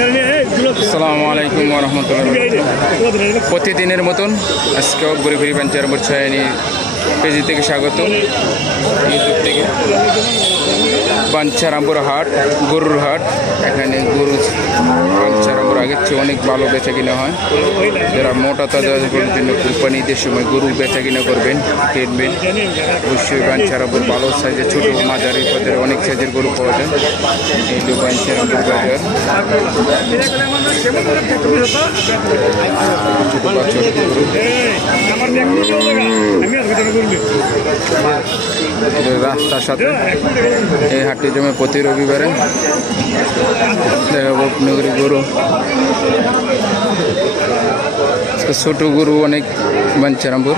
আসসালামু আলাইকুম রহমতুল্লাহ প্রতিদিনের মতন আজকেও ঘুরে ঘুরি পঞ্চায়েত বর্ষায়নী পেজি থেকে স্বাগত ইউটিউব থেকে। পাঞ্চারামপুর হাট, গরুর হাট। এখানে গরু পাঞ্চারামপুর আগের চেয়ে অনেক ভালো বেচা কিনা হয়। যারা মোটা তাজা জন্য কোম্পানিদের সময় গরু বেচা কিনা করবেন, কিনবেন, অবশ্যই পাঞ্চারামপুর ভালো সাইজের ছোটো মাঝারি পদের অনেক সাইজের গরু পাওয়া যায়। এই তো পাঞ্চারামপুর বাজার। ছোটো বাচ্চা রাস্তার সাথে এই হাটটি জমে প্রতি রবিবারে। দেখাবো নগরী গরু। ছোট গরু অনেক বাঞ্চারামপুর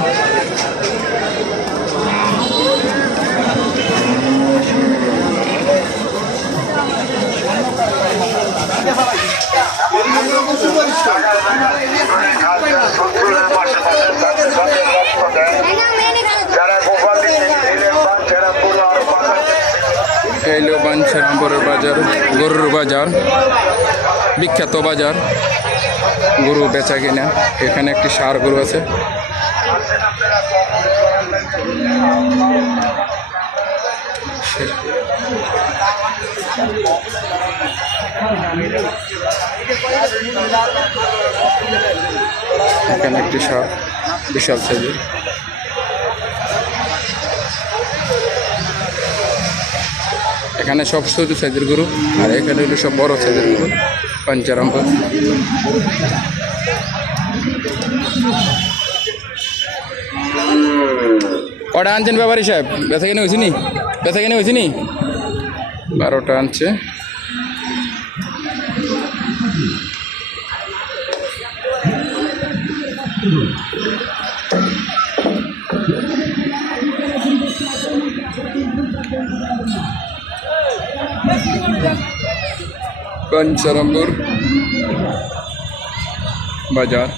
যারা গোপাল দিলেন বাচ্চারা পুরো আরও বাজার এই হলো বাঞ্চারামপুরের বাজার, গরুর বাজার, বিখ্যাত বাজার, গরু বেচা কিনা। এখানে একটি সার গরু আছে। এখানে একটি সার, বিশাল সাইজের। এখানে সব ছোট সাইজের গরু, আর এখানে হলো সব বড় সাইজের গরু পাঞ্চারামপুর কটা আনছেন ব্যাপারী সাহেব? ব্যথা কিনে হয়েছে নি? ব্যথা কিনে হয়েছে নি? বারোটা আনছে। পাঞ্চারামপুর বাজার